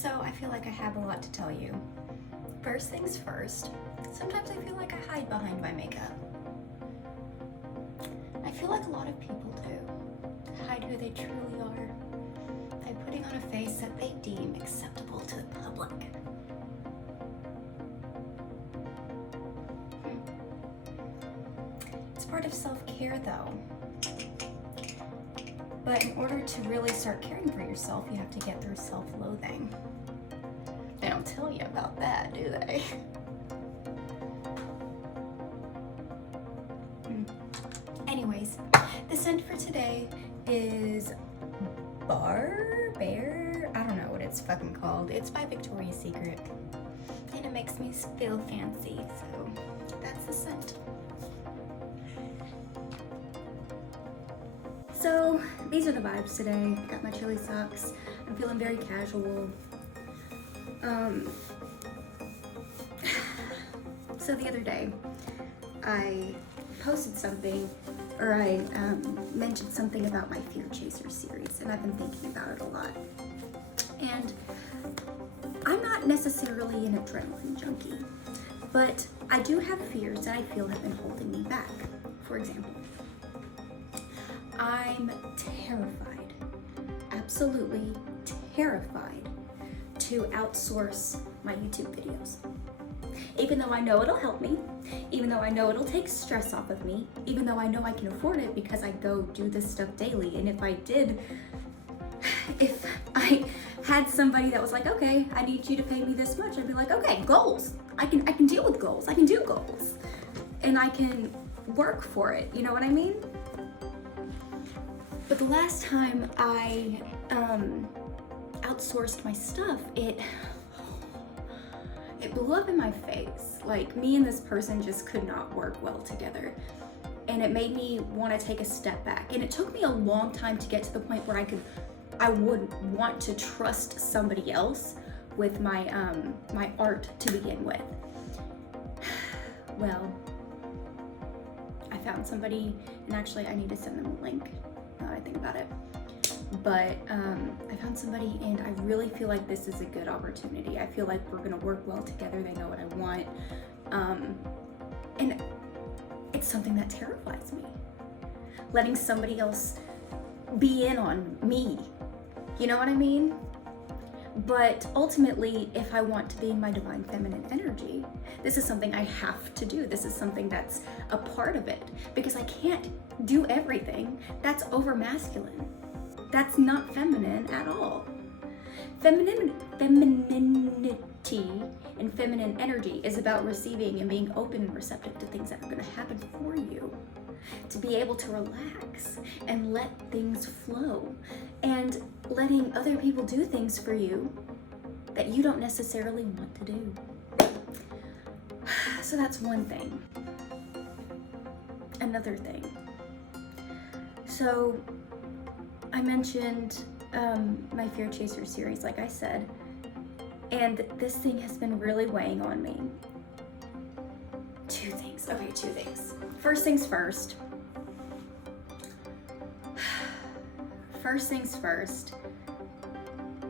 So I feel like I have a lot to tell you. First things first, sometimes I feel like I hide behind my makeup. I feel like a lot of people do. Hide who they truly are by putting on a face that they deem acceptable to the public. It's part of self-care though. But in order to really start caring for yourself, you have to get through self-loathing. They don't tell you about that, do they? Anyways, the scent for today is Bear? I don't know what it's fucking called. It's by Victoria's Secret. And it makes me feel fancy, so that's the scent. So these are the vibes today. Got my chili socks. I'm feeling very casual. So the other day, I posted something, or I mentioned something about my Fear Chaser series, and I've been thinking about it a lot. And I'm not necessarily an adrenaline junkie, but I do have fears that I feel have been holding me back. For example, I'm terrified, absolutely terrified to outsource my YouTube videos. Even though I know it'll help me, even though I know it'll take stress off of me, even though I know I can afford it because I go do this stuff daily. And if I had somebody that was like, okay, I need you to pay me this much, I'd be like, okay, goals. I can deal with goals. I can do goals. And I can work for it. You know what I mean? But the last time I outsourced my stuff, it blew up in my face. Like, me and this person just could not work well together. And it made me want to take a step back. And it took me a long time to get to the point where I would want to trust somebody else with my my art to begin with. Well, I found somebody, and actually I need to send them a link now that I think about it. But I found somebody, and I really feel like this is a good opportunity. I feel like we're gonna work well together. They know what I want. And it's something that terrifies me. Letting somebody else be in on me. You know what I mean? But ultimately, if I want to be in my divine feminine energy, this is something I have to do. This is something that's a part of it, because I can't do everything. That's over masculine. That's not feminine at all. Femininity and feminine energy is about receiving and being open and receptive to things that are going to happen for you. To be able to relax and let things flow, and letting other people do things for you that you don't necessarily want to do. So that's one thing. Another thing. So I mentioned my Fear Chaser series, like I said, and this thing has been really weighing on me. Two things. First things first. First things first.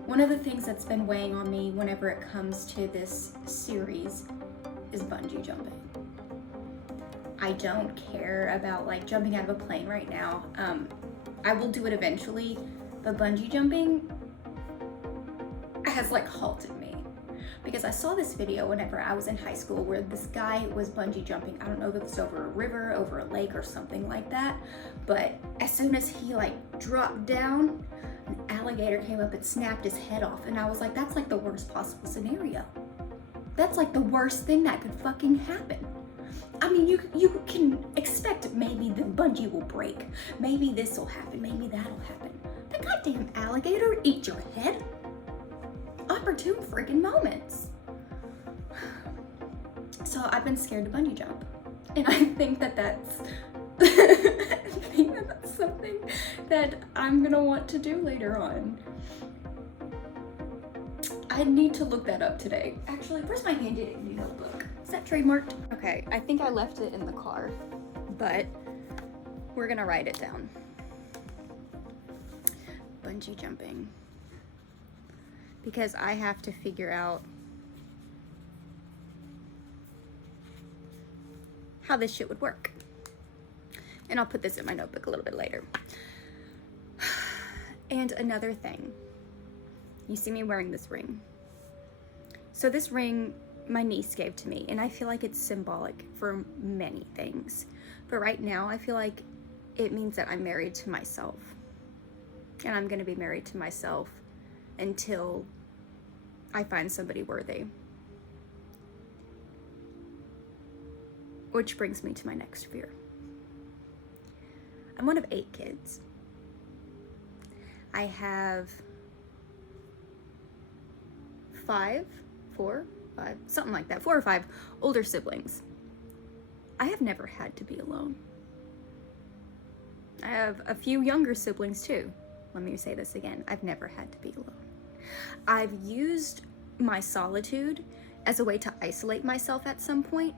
One of the things that's been weighing on me whenever it comes to this series is bungee jumping. I don't care about like jumping out of a plane right now. I will do it eventually, but bungee jumping has like halted me, because I saw this video whenever I was in high school where this guy was bungee jumping. I don't know if it was over a river, over a lake, or something like that, but as soon as he like dropped down, an alligator came up and snapped his head off, and I was like, that's like the worst possible scenario. That's like the worst thing that could fucking happen. I mean, you can expect maybe the bungee will break, maybe this will happen, maybe that'll happen. The goddamn alligator eat your head? Opportune freaking moments. So I've been scared to bungee jump, and I think that that's something that I'm gonna want to do later on. I need to look that up today. Actually, where's my handy notebook? Is that trademarked? Okay, I think I left it in the car, but we're gonna write it down. Bungee jumping. because I have to figure out how this shit would work. And I'll put this in my notebook a little bit later. And another thing, you see me wearing this ring. So this ring my niece gave to me, and I feel like it's symbolic for many things. But right now, I feel like it means that I'm married to myself. And I'm gonna be married to myself until I find somebody worthy. Which brings me to my next fear. I'm one of 8 kids. I have 4 or 5 older siblings. I have never had to be alone. I have a few younger siblings too. Let me say this again. I've never had to be alone. I've used my solitude as a way to isolate myself at some point,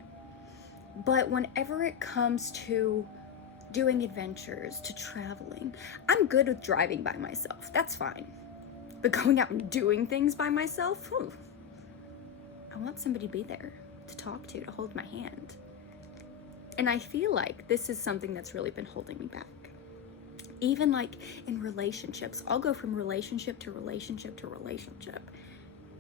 but whenever it comes to doing adventures, to traveling, I'm good with driving by myself. That's fine. But going out and doing things by myself, whew, I want somebody to be there to talk to hold my hand. And I feel like this is something that's really been holding me back. Even like in relationships, I'll go from relationship to relationship to relationship.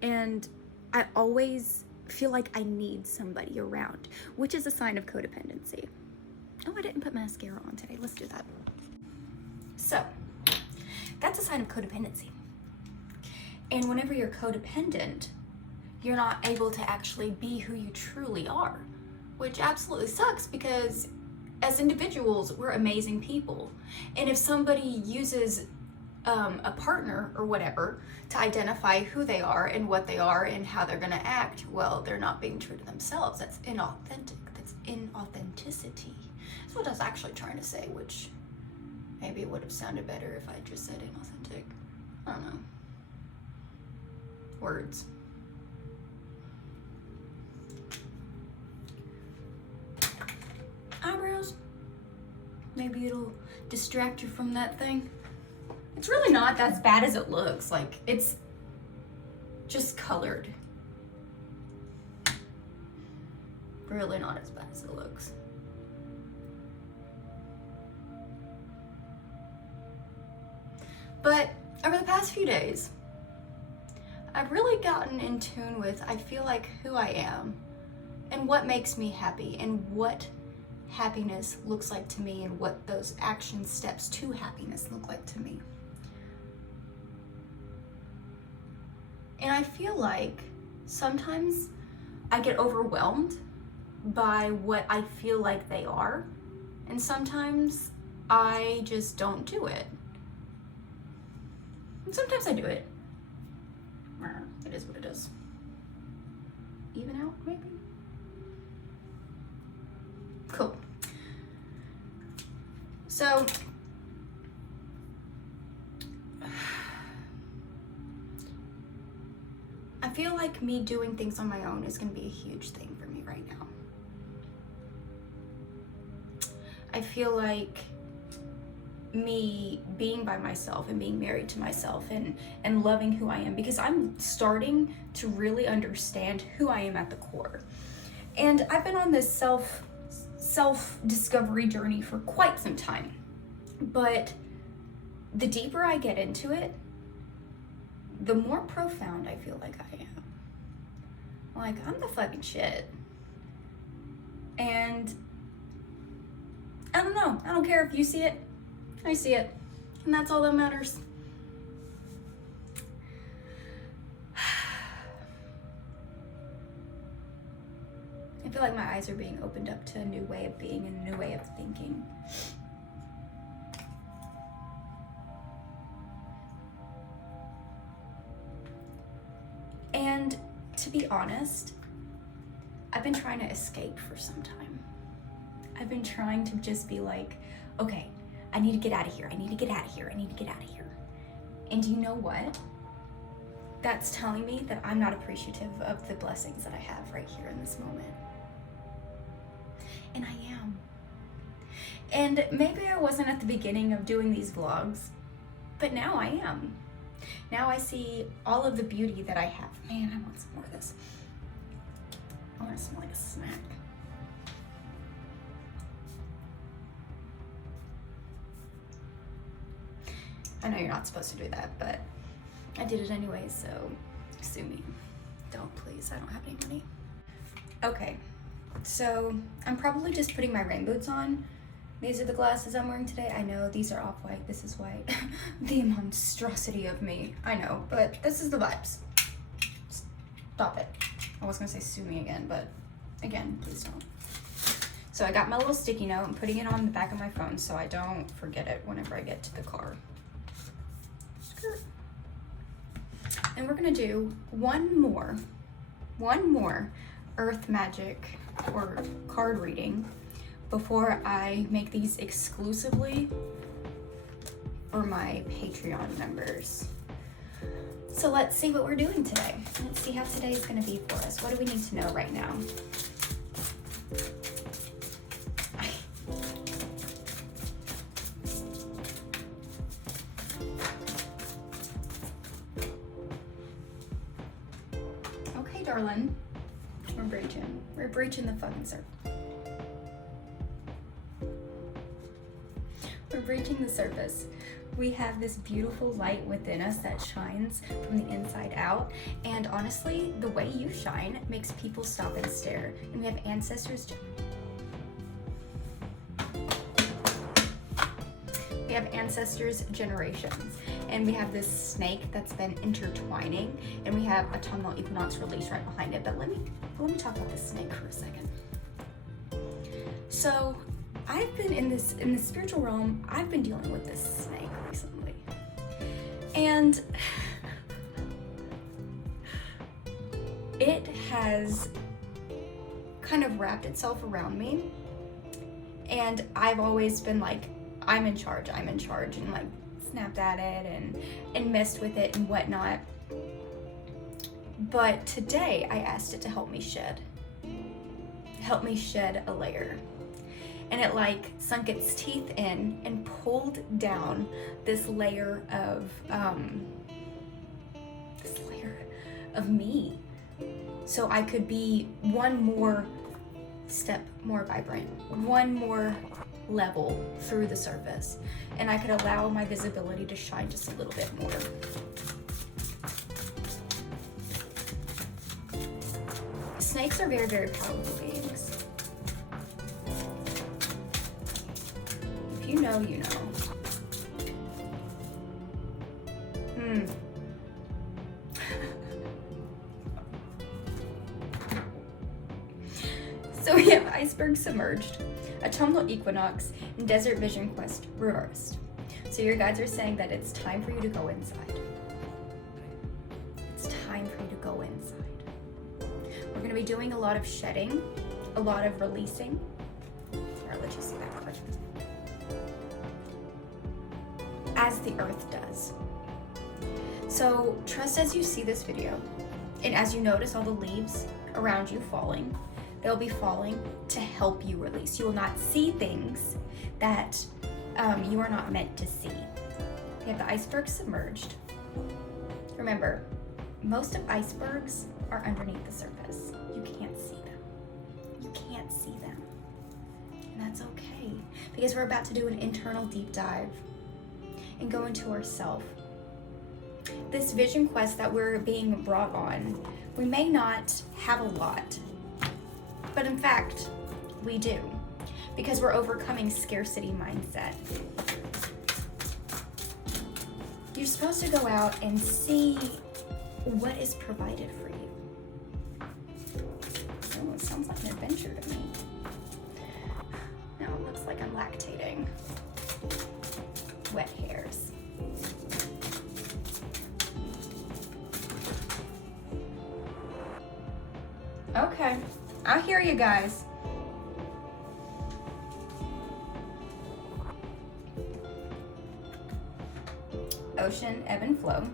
And I always feel like I need somebody around, which is a sign of codependency. Oh, I didn't put mascara on today. Let's do that. So, that's a sign of codependency. And whenever you're codependent, you're not able to actually be who you truly are, which absolutely sucks because as individuals, we're amazing people. And if somebody uses a partner or whatever to identify who they are and what they are and how they're gonna act, well, they're not being true to themselves. That's inauthentic. That's inauthenticity. That's what I was actually trying to say, which maybe it would have sounded better if I just said inauthentic. I don't know. Words. Eyebrows. Maybe it'll distract you from that thing. It's really not as bad as it looks. Like, it's just colored. Really not as bad as it looks. But over the past few days, I've really gotten in tune with, I feel like, who I am and what makes me happy and what happiness looks like to me and what those action steps to happiness look like to me. And I feel like sometimes I get overwhelmed by what I feel like they are, and sometimes I just don't do it. And sometimes I do it. It is what it is. Even out, maybe? Cool. So, I feel like me doing things on my own is going to be a huge thing for me right now. I feel like me being by myself and being married to myself and loving who I am, because I'm starting to really understand who I am at the core. And I've been on this self-discovery journey for quite some time. But the deeper I get into it, the more profound I feel like I am. Like, I'm the fucking shit. And I don't know. I don't care if you see it. I see it. And that's all that matters. I feel like my eyes are being opened up to a new way of being and a new way of thinking. And to be honest, I've been trying to escape for some time. I've been trying to just be like, okay, I need to get out of here. I need to get out of here. I need to get out of here. And you know what? That's telling me that I'm not appreciative of the blessings that I have right here in this moment. And I am. And maybe I wasn't at the beginning of doing these vlogs, but now I am. Now I see all of the beauty that I have. Man, I want some more of this. I want to smell like a snack. I know you're not supposed to do that, but I did it anyway, so sue me. Don't, please, I don't have any money. Okay, so I'm probably just putting my rain boots on. These are the glasses I'm wearing today. I know these are off-white, this is white. The monstrosity of me, I know, but this is the vibes. Stop it. I was gonna say sue me again, but again, please don't. So I got my little sticky note. I'm putting it on the back of my phone so I don't forget it whenever I get to the car. And we're gonna do one more earth magic or card reading before I make these exclusively for my Patreon members. So let's see what we're doing today. Let's see how today's gonna be for us. What do we need to know right now? Okay, darling. We're breaching the fucking circle. We're breaching the surface. We have this beautiful light within us that shines from the inside out. And honestly, the way you shine makes people stop and stare. And we have ancestors. We have ancestors generations. And we have this snake that's been intertwining. And we have autumnal equinox release right behind it. But let me talk about this snake for a second. So I've been in the spiritual realm, I've been dealing with this snake recently. And it has kind of wrapped itself around me. And I've always been like, I'm in charge, and like snapped at it and messed with it and whatnot. But today I asked it to help me shed a layer. And it like sunk its teeth in and pulled down this layer of me, so I could be one more step more vibrant, one more level through the surface, and I could allow my visibility to shine just a little bit more. Snakes are very, very powerful beings. You know, you know. So we have Iceberg Submerged, Autumnal Equinox, and Desert Vision Quest reversed. So your guides are saying that it's time for you to go inside. It's time for you to go inside. We're gonna be doing a lot of shedding, a lot of releasing. Here, I'll let you see that card. As the earth does. So trust as you see this video, and as you notice all the leaves around you falling, they'll be falling to help you release. You will not see things that you are not meant to see. We have the iceberg submerged. Remember, most of icebergs are underneath the surface. You can't see them. You can't see them. And that's okay, because we're about to do an internal deep dive and go into ourselves. This vision quest that we're being brought on, we may not have a lot, but in fact, we do, because we're overcoming scarcity mindset. You're supposed to go out and see what is provided for you. Oh, it sounds like an adventure to me. Now it looks like I'm lactating. Wet hairs. Okay, I hear you guys. Ocean, ebb and flow.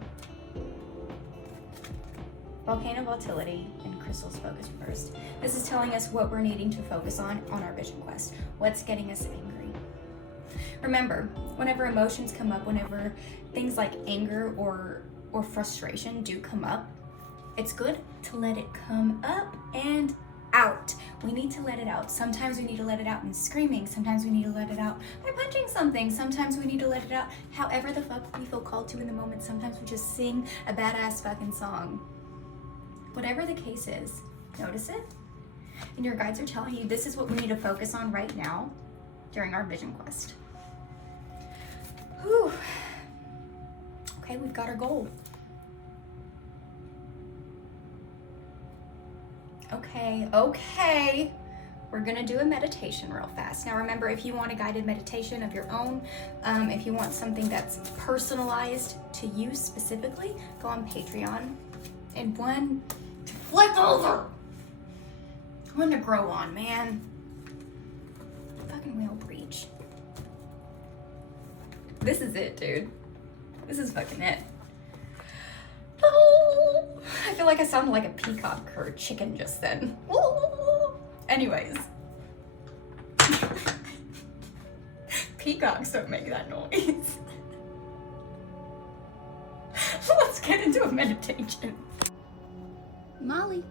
Volcano volatility, and crystals focus reversed. This is telling us what we're needing to focus on our vision quest. What's getting us angry. Remember, whenever emotions come up, whenever things like anger or or frustration do come up, it's good to let it come up and out. We need to let it out. Sometimes we need to let it out in screaming. Sometimes we need to let it out by punching something. Sometimes we need to let it out however the fuck we feel called to in the moment. Sometimes we just sing a badass fucking song. Whatever the case is, notice it. And your guides are telling you this is what we need to focus on right now during our vision quest. Whew. Okay, we've got our goal. Okay. We're gonna do a meditation real fast. Now remember, if you want a guided meditation of your own, if you want something that's personalized to you specifically, go on Patreon. And one to flip over. One to grow on, man. Fucking whale breach. This is it, dude. This is fucking it. Oh, I feel like I sounded like a peacock or a chicken just then. Oh. Anyways. Peacocks don't make that noise. Let's get into a meditation. Molly.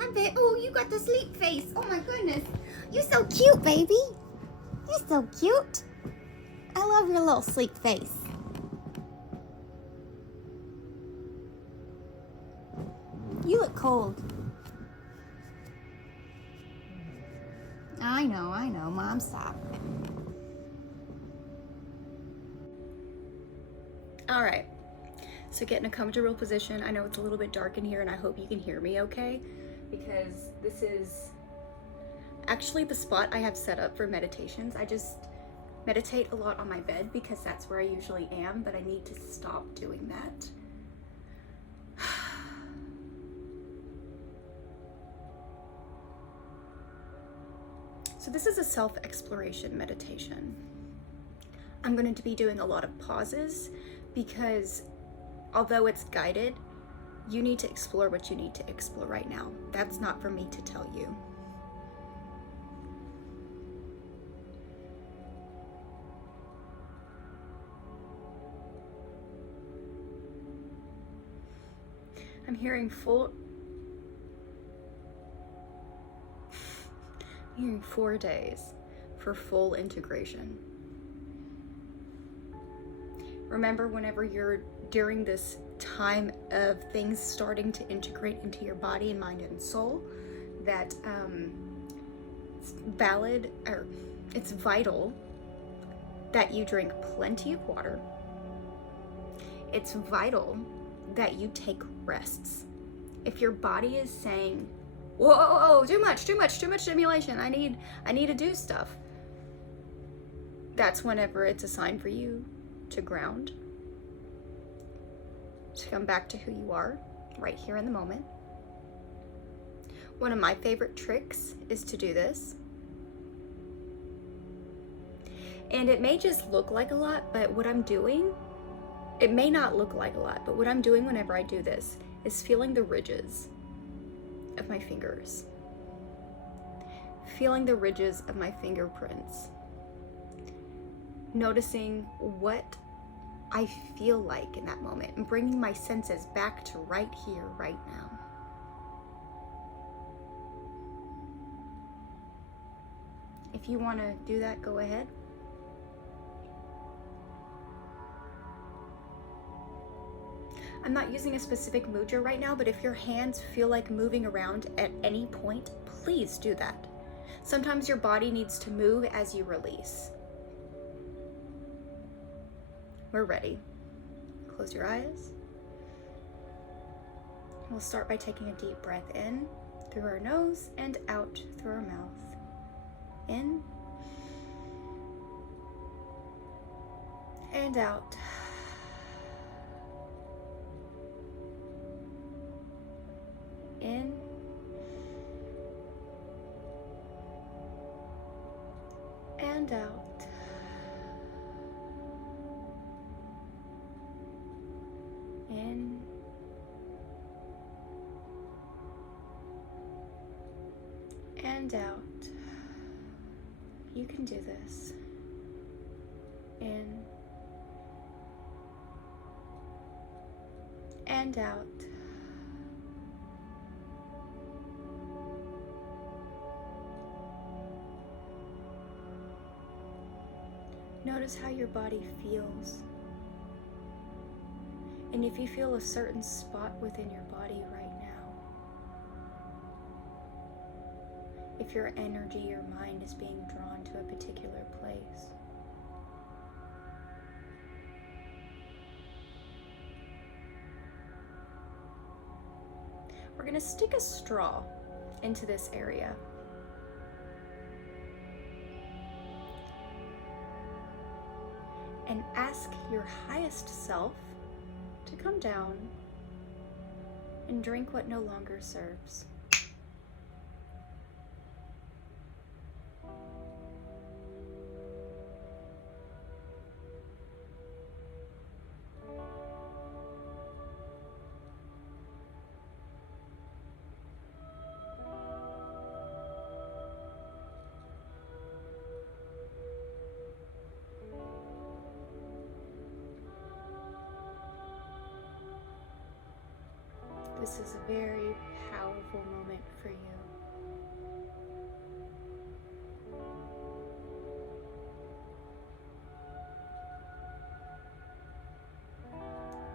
Hi, babe. Oh, you got the sleep face. Oh my goodness. You're so cute, baby. You're so cute. I love your little sleep face. You look cold. I know. Mom, stop. All right. So get in a comfortable position. I know it's a little bit dark in here and I hope you can hear me okay, because this is actually the spot I have set up for meditations. I just meditate a lot on my bed because that's where I usually am, but I need to stop doing that. So this is a self-exploration meditation. I'm going to be doing a lot of pauses because although it's guided, you need to explore what you need to explore right now. That's not for me to tell you. I'm hearing 4 days for full integration. Remember, whenever you're during this time of things starting to integrate into your body and mind and soul, that it's vital that you drink plenty of water. It's vital that you take rests. If your body is saying, whoa, too much stimulation, I need to do stuff, that's whenever it's a sign for you to ground, to come back to who you are right here in the moment. One of my favorite tricks is to do this. And it may just look like a lot, but what I'm doing, it may not look like a lot, but what I'm doing whenever I do this is feeling the ridges of my fingers. Feeling the ridges of my fingerprints. Noticing what I feel like in that moment and bringing my senses back to right here, right now. If you want to do that, go ahead. I'm not using a specific mudra right now, but if your hands feel like moving around at any point, please do that. Sometimes your body needs to move as you release. We're ready. Close your eyes. We'll start by taking a deep breath in through our nose and out through our mouth. In and out. In and out. In and out. You can do this. In and out. Notice how your body feels. And if you feel a certain spot within your body right now, if your energy, your mind is being drawn to a particular place, we're going to stick a straw into this area. And ask your highest self to come down and drink what no longer serves. This is a very powerful moment for you.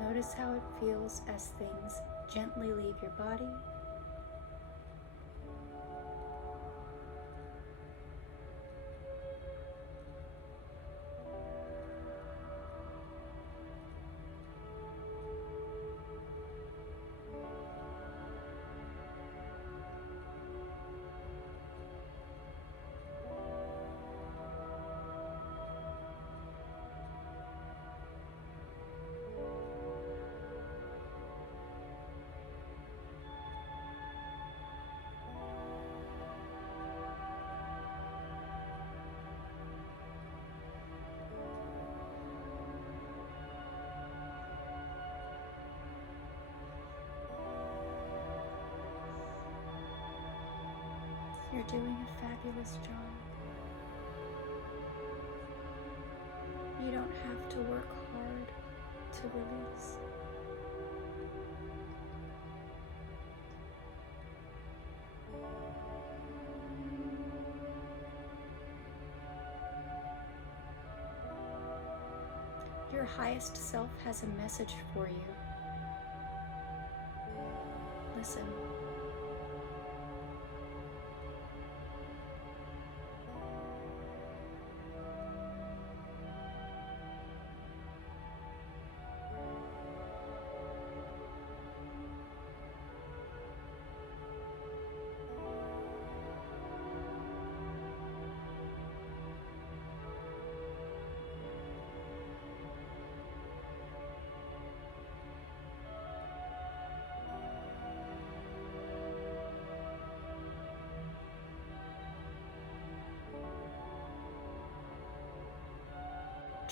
Notice how it feels as things gently leave your body. You're doing a fabulous job. You don't have to work hard to release. Your highest self has a message for you. Listen.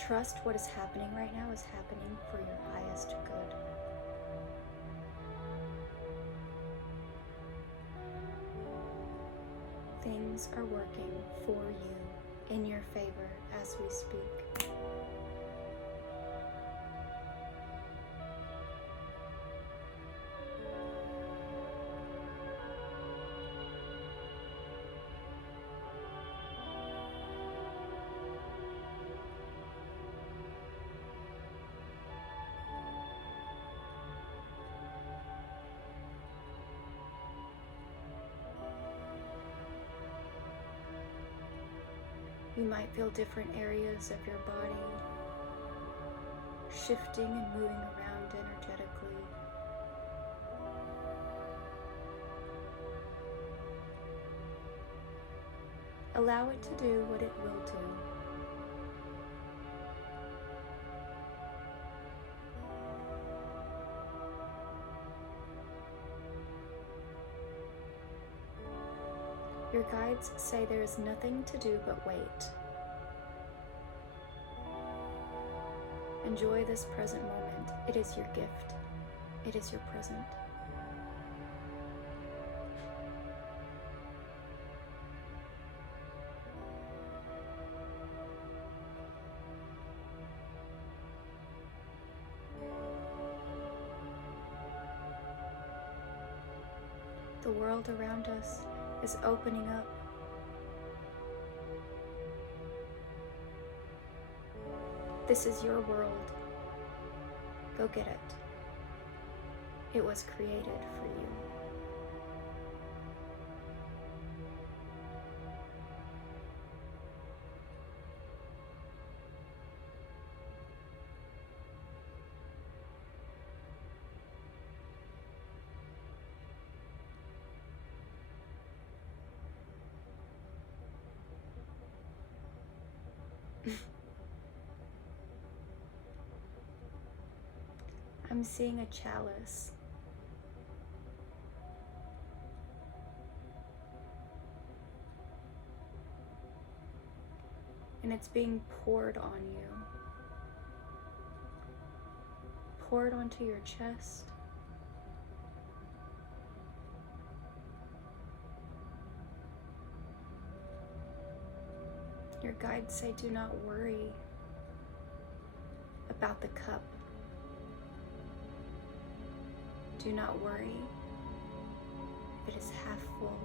Trust what is happening right now is happening for your highest good. Things are working for you in your favor as we speak. You might feel different areas of your body shifting and moving around energetically. Allow it to do what it will do. Your guides say there is nothing to do but wait. Enjoy this present moment. It is your gift. It is your present. The world around us is opening up. This is your world. Go get it. It was created for you. I'm seeing a chalice. And it's being poured on you. Poured onto your chest. Your guides say, do not worry about the cup. Do not worry. It is half full,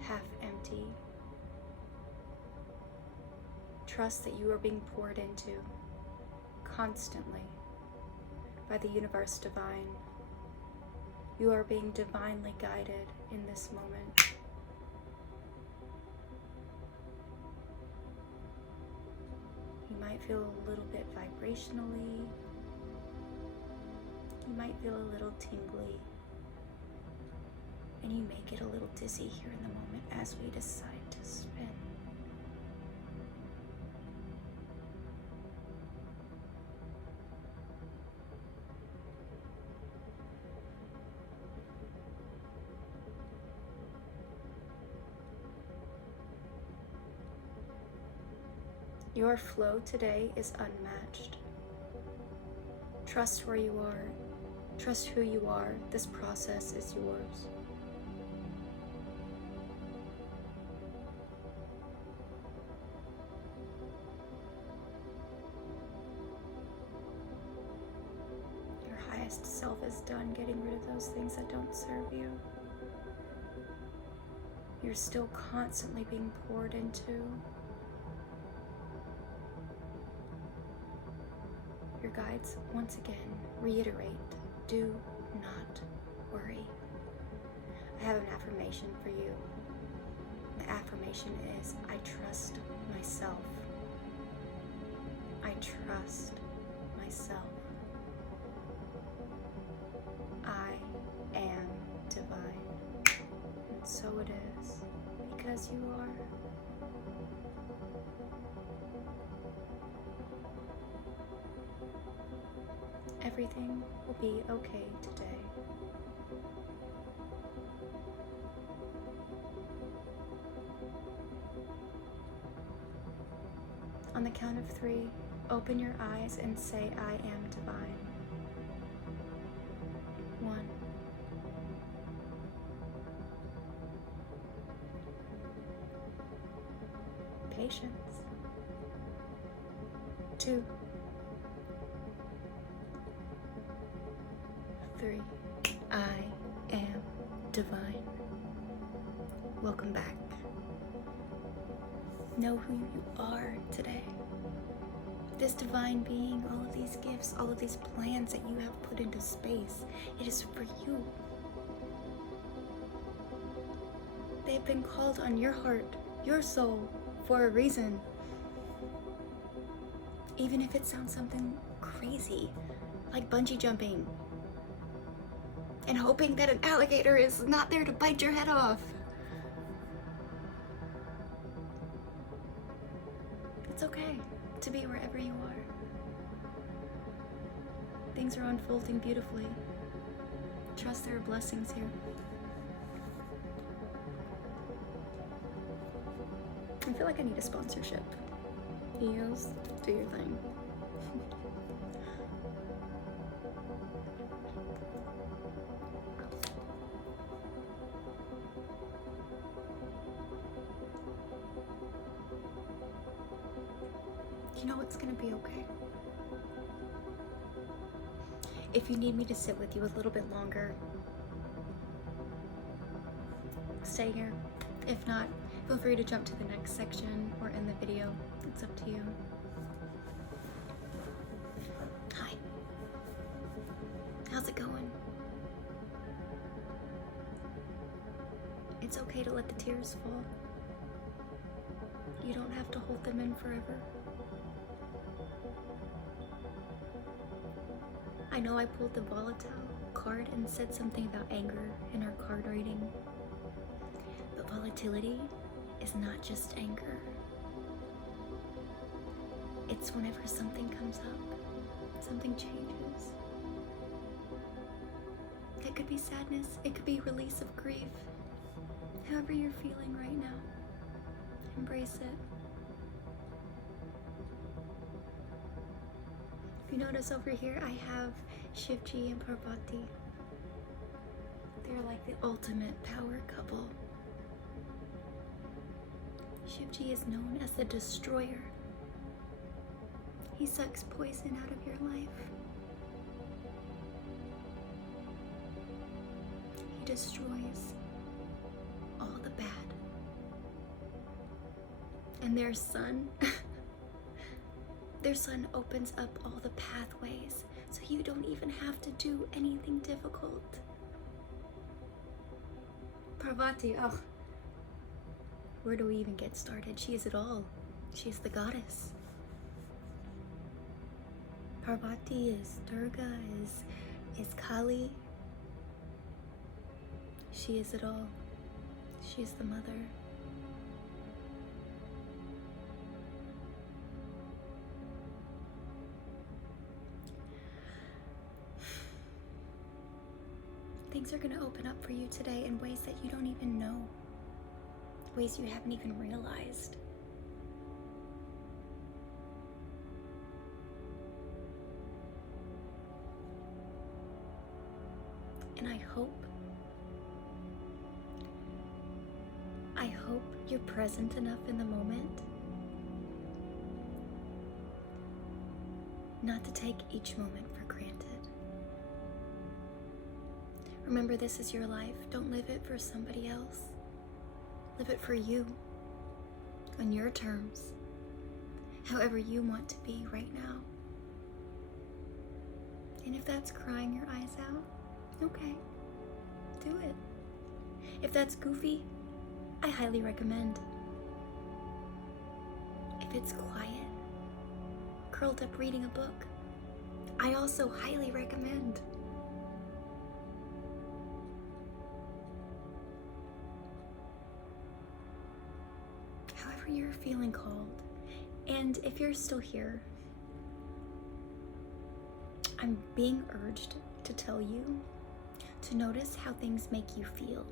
half empty. Trust that you are being poured into constantly by the universe divine. You are being divinely guided in this moment. You might feel a little bit vibrationally. You might feel a little tingly. And you may get a little dizzy here in the moment as we decide to spin. Your flow today is unmatched. Trust where you are. Trust who you are. This process is yours. Your highest self is done getting rid of those things that don't serve you. You're still constantly being poured into. Your guides once again reiterate, do not worry. I have an affirmation for you. The affirmation is, I trust myself. I trust myself. I am divine. And so it is, because you are. Everything will be okay today. On the count of 3, open your eyes and say, I am divine. 1. Patience. 2. 3. I am divine. Welcome back. Know who you are today. This divine being, all of these gifts, all of these plans that you have put into space, it is for you. They've been called on your heart, your soul, for a reason. Even if it sounds something crazy, like bungee jumping, and hoping that an alligator is not there to bite your head off. It's okay to be wherever you are. Things are unfolding beautifully. Trust there are blessings here. I feel like I need a sponsorship. Eels, do your thing. You know it's gonna be okay. If you need me to sit with you a little bit longer, stay here. If not, feel free to jump to the next section or end the video. It's up to you. Hi. How's it going? It's okay to let the tears fall. You don't have to hold them in forever. I know I pulled the volatile card and said something about anger in our card reading. But volatility is not just anger. It's whenever something comes up, something changes. It could be sadness, it could be release of grief. However you're feeling right now, embrace it. If you notice over here, I have Shivji and Parvati. They're like the ultimate power couple. Shivji is known as the destroyer. He sucks poison out of your life. He destroys all the bad. And their son, their son opens up all the pathways so you don't even have to do anything difficult. Parvati, oh, where do we even get started? She is it all. She is the goddess. Parvati is Durga, is Kali. She is it all. She is the mother. Things are going to open up for you today in ways that you don't even know. Ways you haven't even realized. And I hope you're present enough in the moment not to take each moment for granted. Remember, this is your life. Don't live it for somebody else. Live it for you, on your terms, however you want to be right now. And if that's crying your eyes out, okay, do it. If that's goofy, I highly recommend. If it's quiet, curled up reading a book, I also highly recommend. However you're feeling called. And if you're still here, I'm being urged to tell you to notice how things make you feel.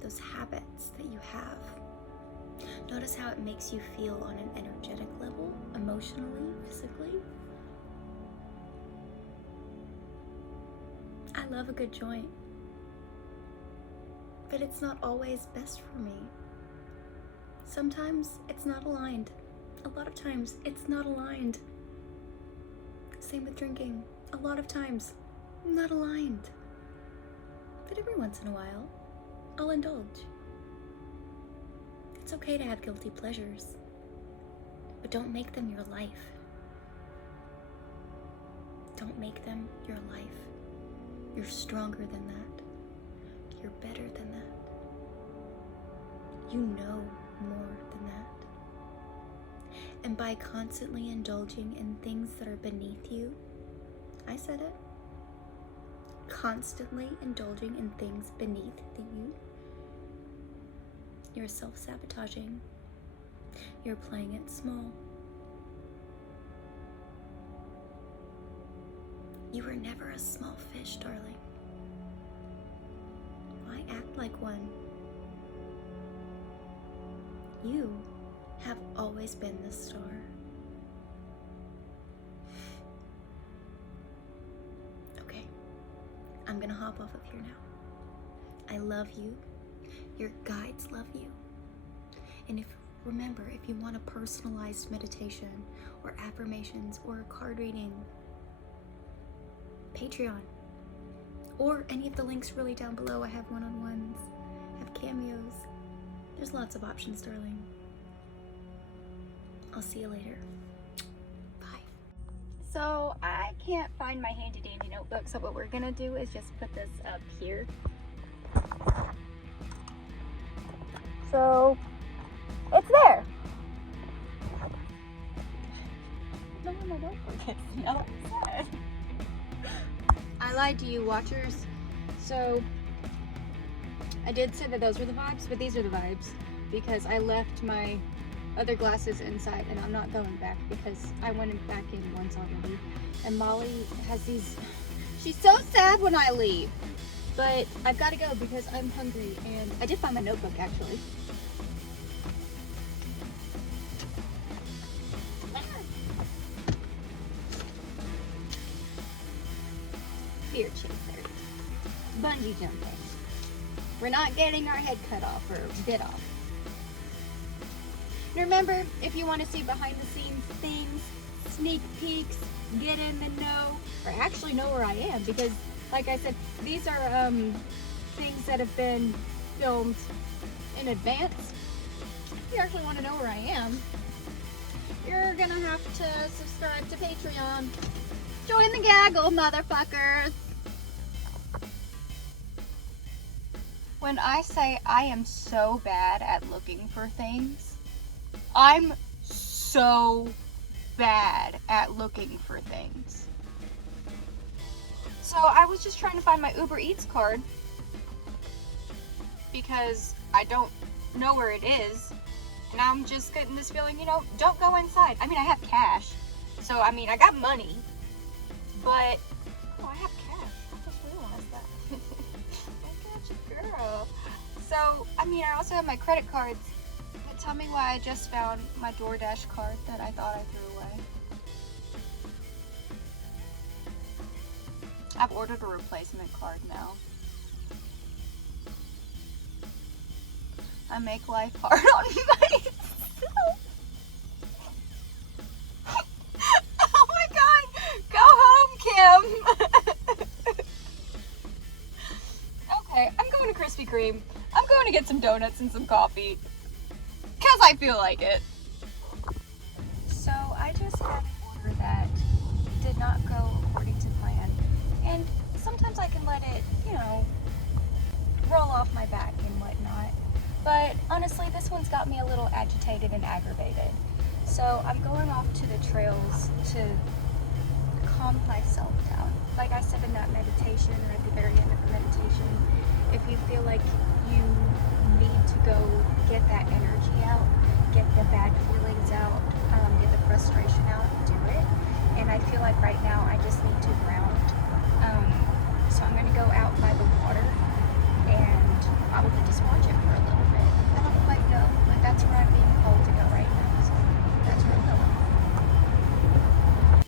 Those habits that you have. Notice how it makes you feel on an energetic level, emotionally, physically. I love a good joint, but it's not always best for me. Sometimes it's not aligned. A lot of times it's not aligned. Same with drinking. A lot of times, not aligned. But every once in a while, I'll indulge. It's okay to have guilty pleasures, but don't make them your life. Don't make them your life. You're stronger than that. You're better than that. You know more than that. And by constantly indulging in things that are beneath you, I said it, constantly indulging in things beneath you, you're self-sabotaging. You're playing it small. You were never a small fish, darling. Why act like one? You have always been the star. Okay, I'm gonna hop off of here now. I love you. Your guides love you. And remember, if you want a personalized meditation or affirmations or a card reading, Patreon, or any of the links really down below. I have one-on-ones, I have cameos. There's lots of options, darling. I'll see you later. Bye. So I can't find my handy dandy notebook, so what we're gonna do is just put this up here. So it's there. No, my notebook is not sad. I lied to you, watchers. So I did say that those were the vibes, but these are the vibes because I left my other glasses inside and I'm not going back because I went back in once already. And Molly has these, she's so sad when I leave, but I've got to go because I'm hungry and I did find my notebook actually. Fear chaser, bungee jumping. We're not getting our head cut off or bit off. And remember, if you want to see behind the scenes things, sneak peeks, get in the know, or actually know where I am, because like I said, these are things that have been filmed in advance. If you actually want to know where I am, you're gonna have to subscribe to Patreon. Join the gaggle, motherfuckers. When I say I am so bad at looking for things, I'm so bad at looking for things. So I was just trying to find my Uber Eats card because I don't know where it is. And I'm just getting this feeling, you know, don't go inside. I mean, I have cash. So, I mean, I got money. But, oh, I have cash. I just realized that. I got you, girl. So, I mean, I also have my credit cards. But tell me why I just found my DoorDash card that I thought I threw away. I've ordered a replacement card now. I make life hard on myself. Oh my god! Go home, Kim! Okay, I'm going to Krispy Kreme. I'm going to get some donuts and some coffee. Because I feel like it. So I just had an order that did not go according to plan. And sometimes I can let it, you know, roll off my back and whatnot. But honestly, this one's got me a little agitated and aggravated. So I'm going off to the trails to calm myself down. Like I said in that meditation, or at the very end of the meditation, if you feel like you need to go get that energy out, get the bad feelings out, get the frustration out, do it. And I feel like right now I just need to ground. So I'm going to go out by the water and probably just